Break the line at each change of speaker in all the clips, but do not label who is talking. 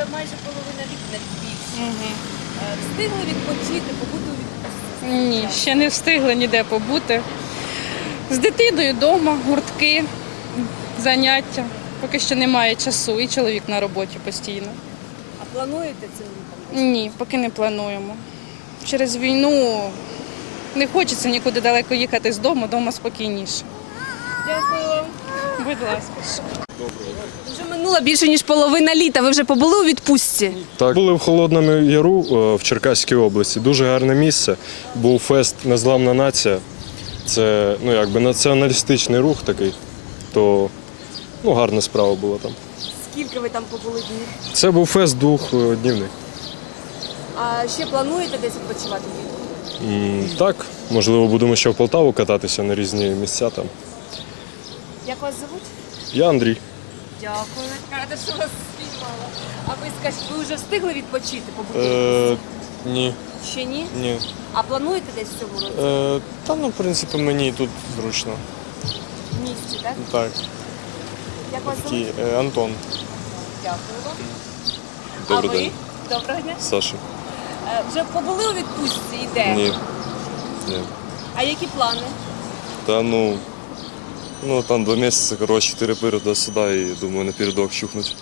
майже половина літа, навіть більше. Встигли відпочити, побути у відпустці?
Ні, ще не встигли ніде побути. З дитиною вдома, гуртки, заняття. Поки що немає часу, і чоловік на роботі постійно.
А плануєте цим літом?
Ні, поки не плануємо. Через війну не хочеться нікуди далеко їхати з дому, вдома спокійніше.
Дякую вам.
Будь ласка.
Вже минула більше, ніж половина літа. Ви вже побули у відпустці?
Так, були в Холодному Яру в Черкаській області. Дуже гарне місце. Був фест «Незламна нація». Це якби націоналістичний рух такий, то гарна справа була там.
Скільки ви там побули днів?
Це був фест двохднівний.
А ще плануєте десь відпочивати влітку?
Так, можливо, будемо ще в Полтаву кататися на різні місця там.
Як вас звуть?
Я Андрій.
Дякую. Кажете, що вас спіймала. А ви скажіть, ви вже встигли відпочити, побути у відпустці?
Ні,
Ще ні?
ні.
А плануєте десь в цьому році?
В принципі, мені тут зручно.
В місті, так?
Так,
Як вас
такий
звуть?
Антон.
Дякую вам.
Добрий
а ви?
день.
Доброго дня.
Саша.
Вже побули у відпустці і де?
Ні.
А які плани?
Та там 2 місяці, 4 пири туди-сюди і думаю, напередок чухнуть.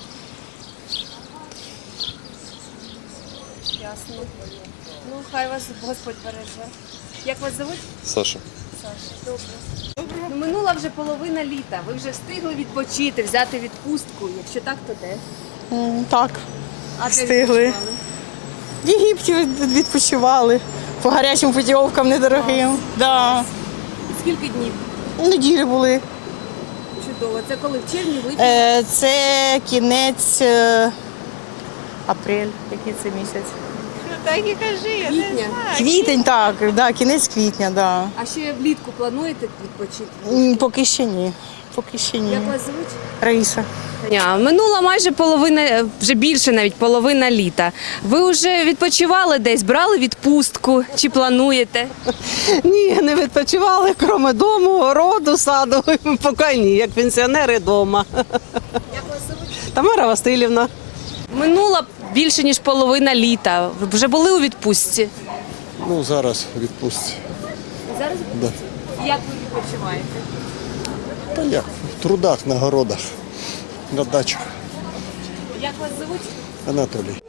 Ясно. Ну, хай вас Господь береже. Як вас звуть?
Саша.
Саша. Добре. Ну, минула вже половина літа. Ви вже встигли відпочити, взяти відпустку. Якщо так, то де?
Так,
А де
Встигли.
відпочивали?
в Єгипті відпочивали по гарячим путівкам недорогим. Да.
Скільки днів?
Неділі були.
Чудово. Це коли? В червні, в липні?
Це кінець апрель, який це місяць.
Квітня.
Квітень, так, да, кінець квітня, да.
А ще влітку плануєте відпочити?
Поки ще ні. Поки ще ні.
Як вас звуть?
Раїса.
Минула майже половина, вже більше навіть половина літа. Ви вже відпочивали десь, брали відпустку чи плануєте?
Ні, не відпочивали, крім дому, городу, саду, поки ні, як пенсіонери вдома.
Як вас звуть?
Тамара Васильівна.
Минула більше ніж половина літа. Ви вже були у відпустці?
Зараз відпустці.
Зараз
Да.
як ви відпочиваєте?
Та як? В трудах, на городах, на дачах.
Як вас звуть?
Анатолій.